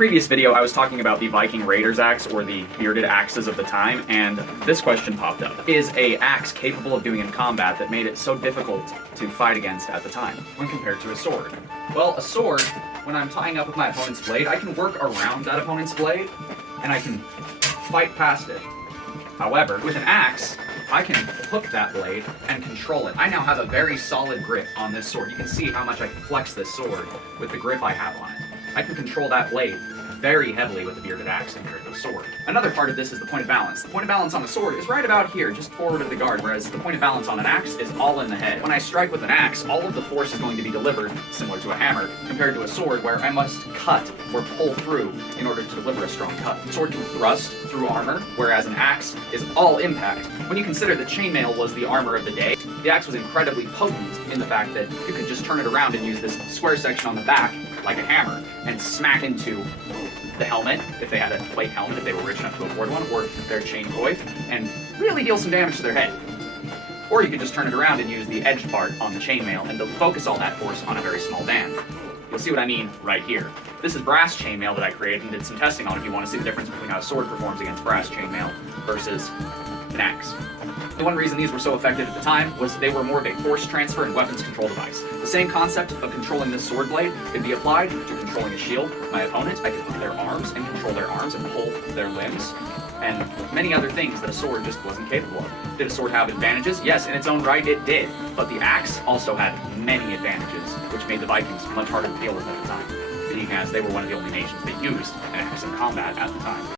previous video, I was talking about the Viking Raiders axe, or the bearded axes of the time, and this question popped up. Is a axe capable of doing in combat that made it so difficult to fight against at the time, when compared to a sword? Well, a sword, when I'm tying up with my opponent's blade, I can work around that opponent's blade, and I can fight past it. However, with an axe, I can hook that blade and control it. I now have a very solid grip on this sword. You can see how much I can flex this sword with the grip I have on it. I can control that blade very heavily with the bearded axe compared to a sword. Another part of this is the point of balance. The point of balance on a sword is right about here, just forward of the guard, whereas the point of balance on an axe is all in the head. When I strike with an axe, all of the force is going to be delivered, similar to a hammer, compared to a sword where I must cut or pull through in order to deliver a strong cut. The sword can thrust through armor, whereas an axe is all impact. When you consider that chainmail was the armor of the day, the axe was incredibly potent in the fact that you could just turn it around and use this square section on the back, like a hammer, and smack into the helmet, if they had a plate helmet, if they were rich enough to afford one, or their chain coif, and really deal some damage to their head. Or you could just turn it around and use the edged part on the chainmail and focus all that force on a very small band. You'll see what I mean right here. This is brass chainmail that I created and did some testing on if you want to see the difference between how a sword performs against brass chainmail versus an axe. The one reason these were so effective at the time was they were more of a force transfer and weapons control device. The same concept of controlling this sword blade could be applied to controlling a shield. My opponent, I could hook their arms and control their arms and pull their limbs, and many other things that a sword just wasn't capable of. Did a sword have advantages? Yes, in its own right it did, but the axe also had many advantages, which made the Vikings much harder to deal with at the time, being as they were one of the only nations that used an axe in combat at the time.